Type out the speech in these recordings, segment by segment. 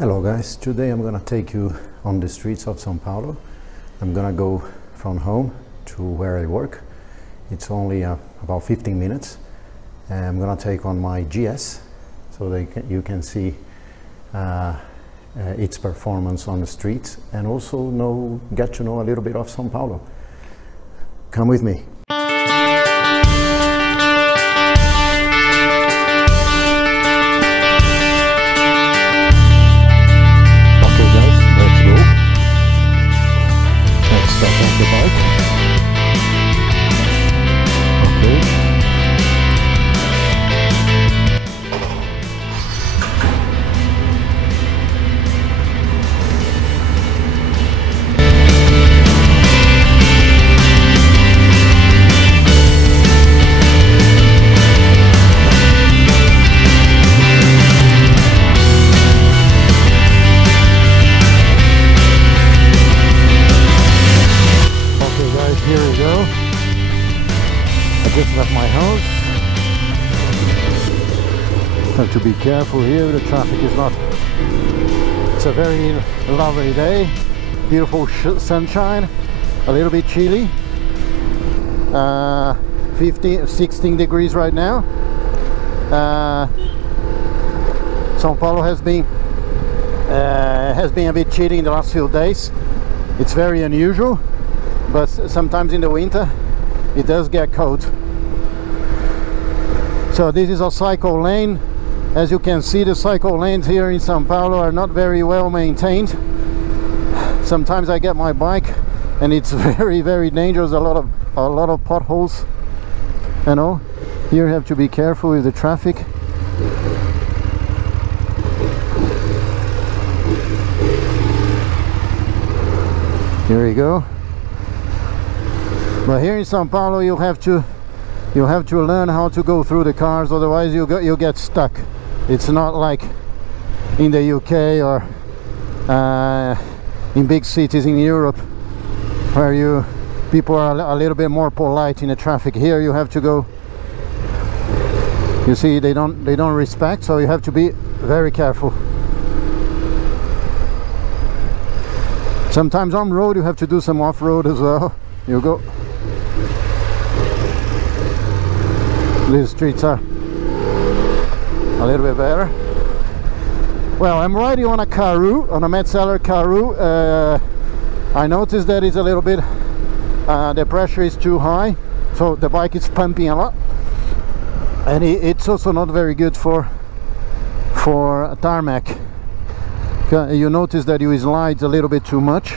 Hello guys, today I'm gonna take you on the streets of Sao Paulo. I'm gonna go from home to where I work. It's only about 15 minutes. And I'm gonna take on my GS so you can see its performance on the streets and also get to know a little bit of Sao Paulo. Come with me. The bike. Okay. Here we go. I just left my house. Have to be careful here, the traffic is not... It's a very lovely day. Beautiful sunshine, a little bit chilly. 16 degrees right now. Sao Paulo has been a bit chilly in the last few days. It's very unusual. But sometimes in the winter it does get cold. So this is a cycle lane. As you can see, the cycle lanes here in Sao Paulo are not very well maintained. Sometimes I get my bike and it's very dangerous. A lot of potholes, you know. Here you have to be careful with the traffic. Here we go. But here in Sao Paulo you have to learn how to go through the cars, otherwise you get stuck. It's not like in the UK or in big cities in Europe where people are a little bit more polite in the traffic. Here you have to go, you see, they don't respect, so you have to be very careful. Sometimes on road you have to do some off-road as well. You go. These streets are a little bit better. Well, I'm riding on a Karoo, on a Metzeler Karoo. I noticed that it's a little bit, the pressure is too high, so the bike is pumping a lot, and it's also not very good for tarmac. You notice that you slide a little bit too much.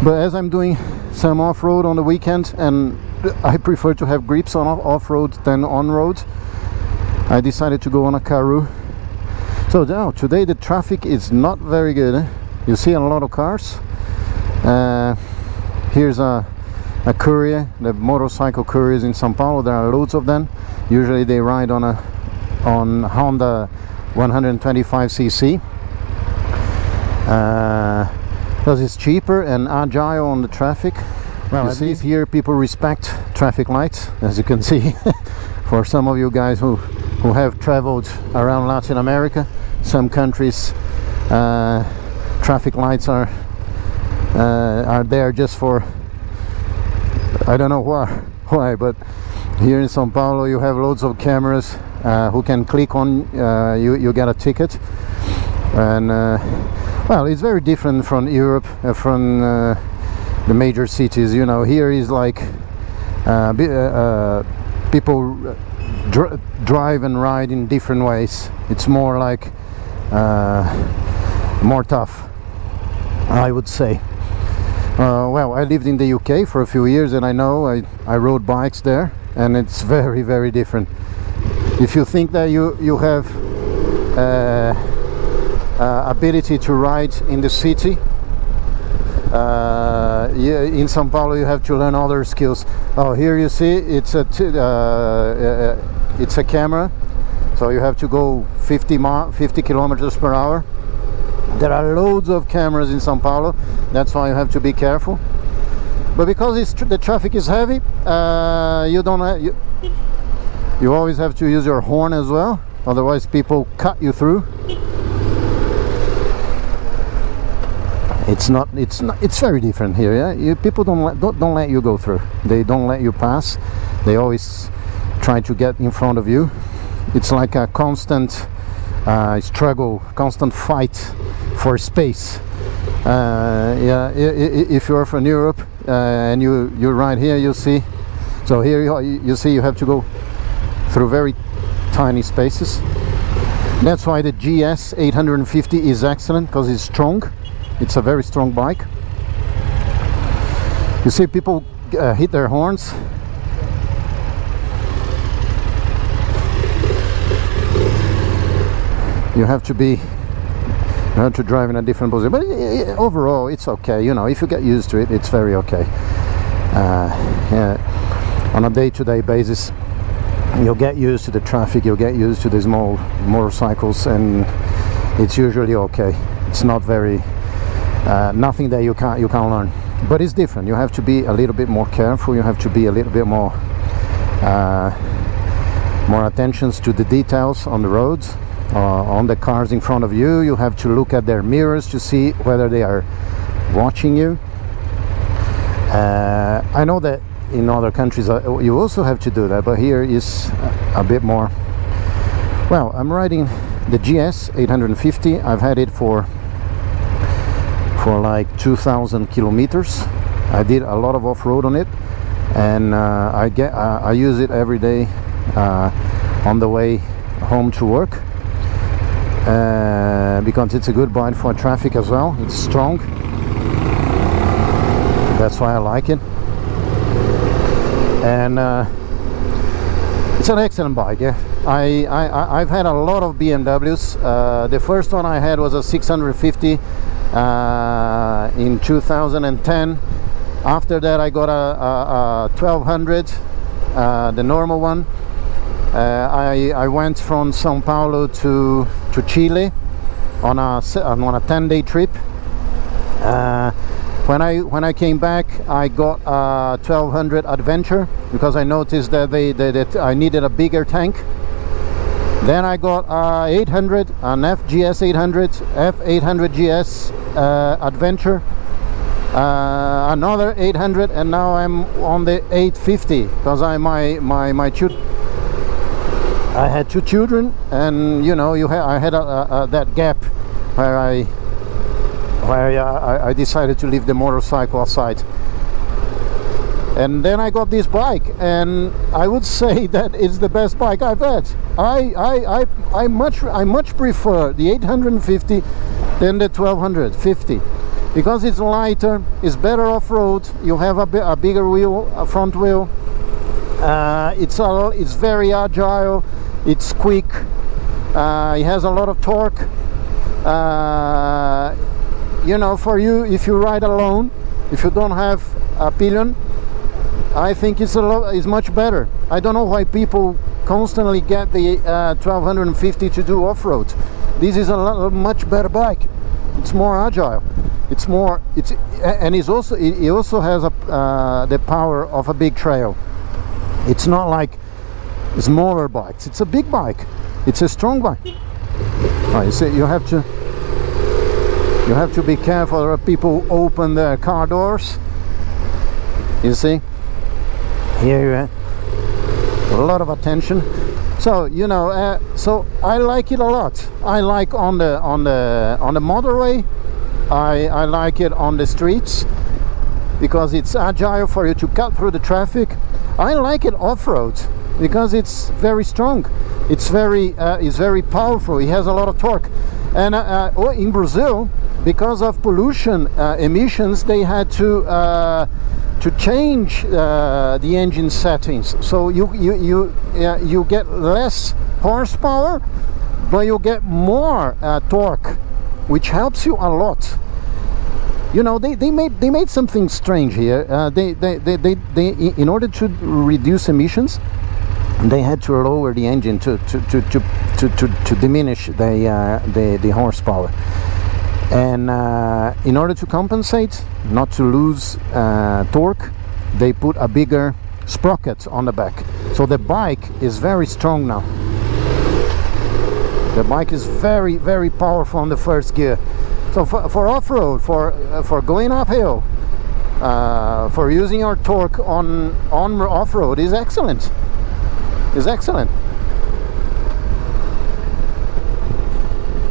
But as I'm doing some off-road on the weekend and I prefer to have grips on off-road than on-road, I decided to go on a Karoo. So now today the traffic is not very good, eh? You see a lot of cars. Here's a courier, the motorcycle couriers in Sao Paulo. There are loads of them. Usually they ride on Honda 125cc. Because it's cheaper and agile on the traffic. Well, you see here people respect traffic lights, as you can see. For some of you guys who have traveled around Latin America, some countries traffic lights are there just for, I don't know why, but here in Sao Paulo you have loads of cameras who can click on you get a ticket. And well, it's very different from Europe, from the major cities. You know, here is like people drive and ride in different ways. It's more like more tough, I would say. Well, I lived in the UK for a few years, and I know I rode bikes there, and it's very different. If you think that you have ability to ride in the city, in Sao Paulo you have to learn other skills. Oh, here you see it's a camera, so you have to go 50 kilometers per hour. There are loads of cameras in Sao Paulo, that's why you have to be careful. But because the traffic is heavy, you always have to use your horn as well, otherwise people cut you through. it's very different here. Yeah, people don't let you go through. They don't let you pass. They always try to get in front of you. It's like a constant struggle, constant fight for space. Yeah, if you're from Europe and you're right here, you see. So here you see you have to go through very tiny spaces. That's why the GS 850 is excellent, because it's strong. It's a very strong bike. You see people hit their horns. You have to drive in a different position, but overall it's okay. You know, if you get used to it, it's very okay. Yeah, on a day-to-day basis, you'll get used to the traffic, you'll get used to the small motorcycles, and it's usually okay. It's not very nothing that you can't learn, but it's different. You have to be a little bit more careful. You have to be a little bit more attentions to the details on the roads, on the cars in front of you. You have to look at their mirrors to see whether they are watching you. I know that in other countries you also have to do that, but here is a bit more. Well, I'm riding the GS 850. I've had it for like 2,000 kilometers. I did a lot of off-road on it, and I use it every day on the way home to work, because it's a good bike for traffic as well. It's strong. That's why I like it. And it's an excellent bike. Yeah, I've had a lot of BMWs. The first one I had was a 650 in 2010. After that I got a 1200, the normal one. I went from Sao Paulo to Chile on a 10-day trip. When I came back, I got a 1200 Adventure, because I noticed that I needed a bigger tank. Then I got a 800, an FGS 800, F850GS Adventure, another 800, and now I'm on the 850, because I had two children, and you know, I had that gap where I decided to leave the motorcycle aside. And then I got this bike, and I would say that it's the best bike I've had. I much prefer the 850 than the 1250, because it's lighter, it's better off-road. You have a bigger wheel, a front wheel. It's very agile. It's quick. It has a lot of torque. You know, for you, if you ride alone, if you don't have a pillion, I think it's much better. I don't know why people constantly get the 1250 to do off-road. This is a much better bike. It's more agile. It also has the power of a big trail. It's not like smaller bikes. It's a big bike. It's a strong bike. Oh, you see, you have to be careful that people open their car doors. You see, here you have a lot of attention. So you know, so I like it a lot. I like on the motorway. I like it on the streets, because it's agile for you to cut through the traffic. I like it off-road because it's very strong. It's very powerful. It has a lot of torque. And in Brazil, because of pollution emissions, they had to change the engine settings. So you get less horsepower, but you get more torque, which helps you a lot. You know, they made something strange here. They in order to reduce emissions, they had to lower the engine to diminish the horsepower. And in order to compensate, not to lose torque, they put a bigger sprocket on the back. So the bike is very strong now. The bike is very, very powerful on the first gear. So for off-road, for going uphill, for using your torque on off-road is excellent. Is excellent.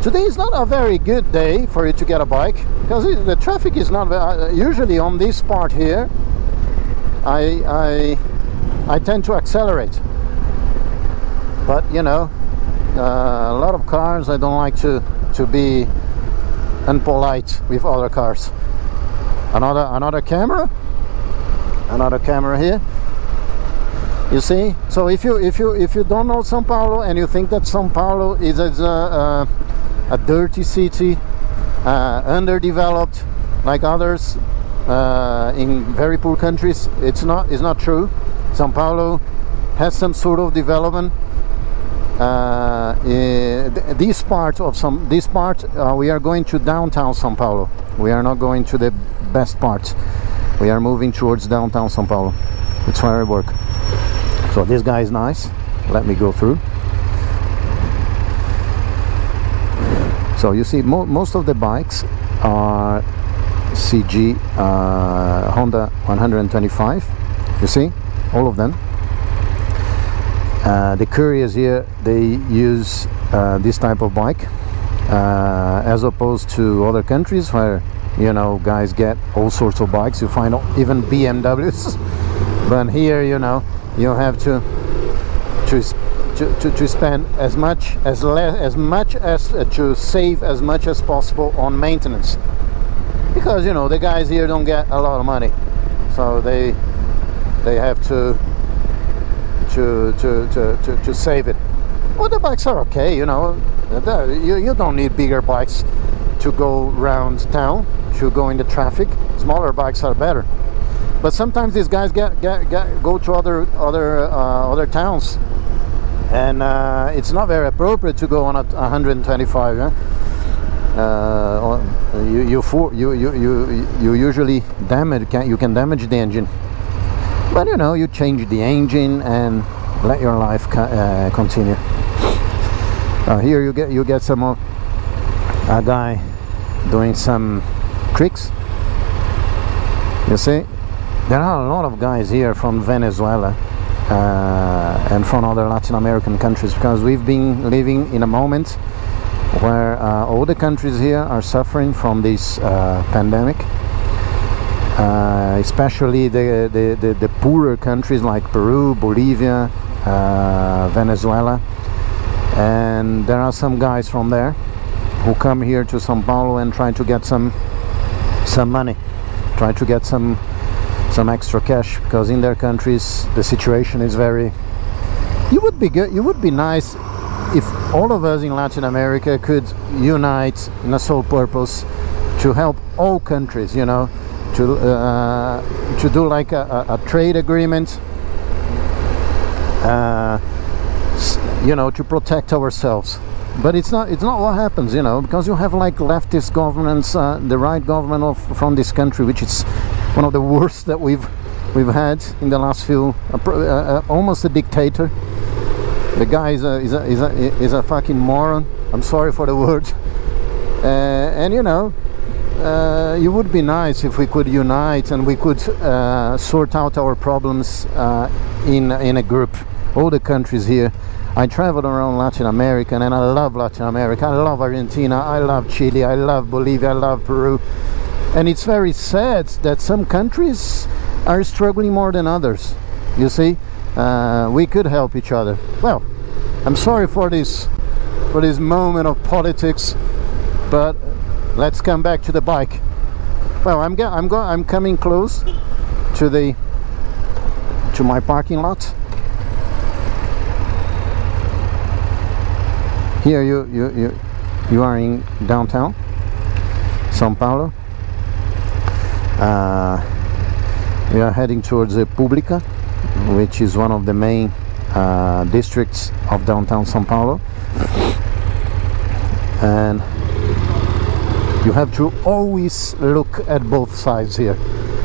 Today is not a very good day for you to get a bike because the traffic is not usually on this part here. I tend to accelerate, but you know, a lot of cars, I don't like to be unpolite with other cars. Another camera here. You see, so if you don't know Sao Paulo and you think that Sao Paulo is a dirty city, underdeveloped like others in very poor countries, it's not true. Sao Paulo has some sort of development. This part we are going to downtown Sao Paulo. We are not going to the best part. We are moving towards downtown Sao Paulo. It's where I work. So this guy is nice. Let me go through. So you see, most of the bikes are CG Honda 125. You see, all of them. The couriers here, they use this type of bike as opposed to other countries where, you know, guys get all sorts of bikes. You find even BMWs, but here, you know, you have to spend to save as much as possible on maintenance, because you know the guys here don't get a lot of money, so they have to save it. Well, the bikes are okay, you know. You don't need bigger bikes to go around town, to go in the traffic. Smaller bikes are better. But sometimes these guys go to other towns, and it's not very appropriate to go on a 125. Yeah? You usually you can damage the engine. But you know, you change the engine and let your life continue. Here you get some of a guy doing some tricks. You see, there are a lot of guys here from Venezuela and from other Latin American countries, because we've been living in a moment where all the countries here are suffering from this pandemic. Especially the poorer countries like Peru, Bolivia, Venezuela, and there are some guys from there who come here to Sao Paulo and try to get some money, try to get some extra cash, because in their countries the situation is very. It would be good. It would be nice if all of us in Latin America could unite in a sole purpose to help all countries, you know. To do like a trade agreement, you know, to protect ourselves. But it's not what happens, you know, because you have like leftist governments, the right government from this country, which is one of the worst that we've had in the last few, almost a dictator. The guy is a fucking moron. I'm sorry for the word. And you know, it would be nice if we could unite and we could sort out our problems in a group. All the countries here. I traveled around Latin America, and I love Latin America. I love Argentina, I love Chile, I love Bolivia, I love Peru. And it's very sad that some countries are struggling more than others. You see, we could help each other. Well, I'm sorry for this moment of politics, but let's come back to the bike. Well, I'm coming close to my parking lot. Here you are in downtown Sao Paulo. We are heading towards the Pública, which is one of the main districts of downtown Sao Paulo, and you have to always look at both sides here,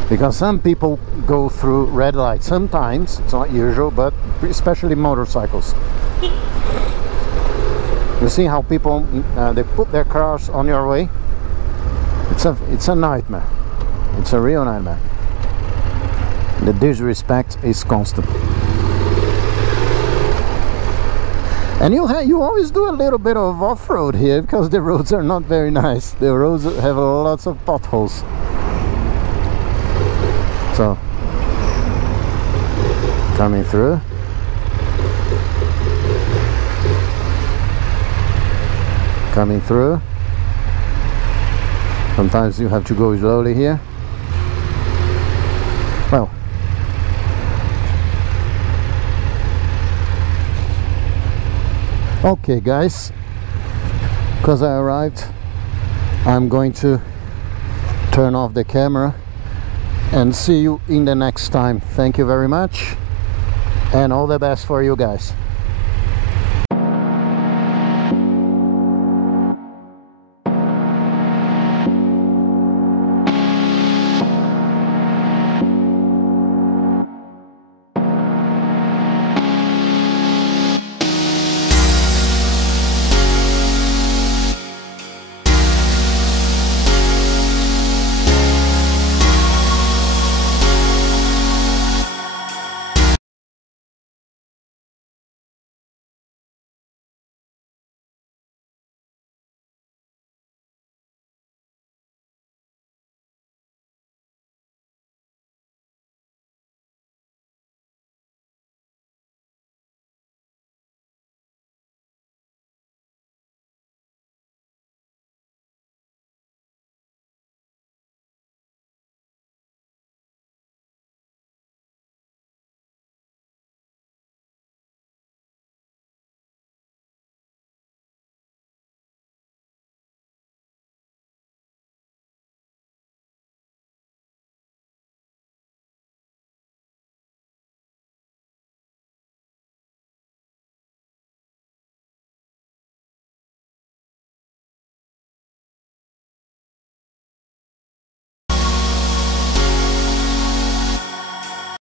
because some people go through red lights. Sometimes it's not usual, but especially motorcycles. You see how people they put their cars on your way, It's a nightmare. It's a real nightmare. The disrespect is constant. And you always do a little bit of off-road here because the roads are not very nice. The roads have lots of potholes. So, coming through. Coming through. Sometimes you have to go slowly here. Well, okay guys, because I arrived, I'm going to turn off the camera and see you in the next time. Thank you very much and all the best for you guys.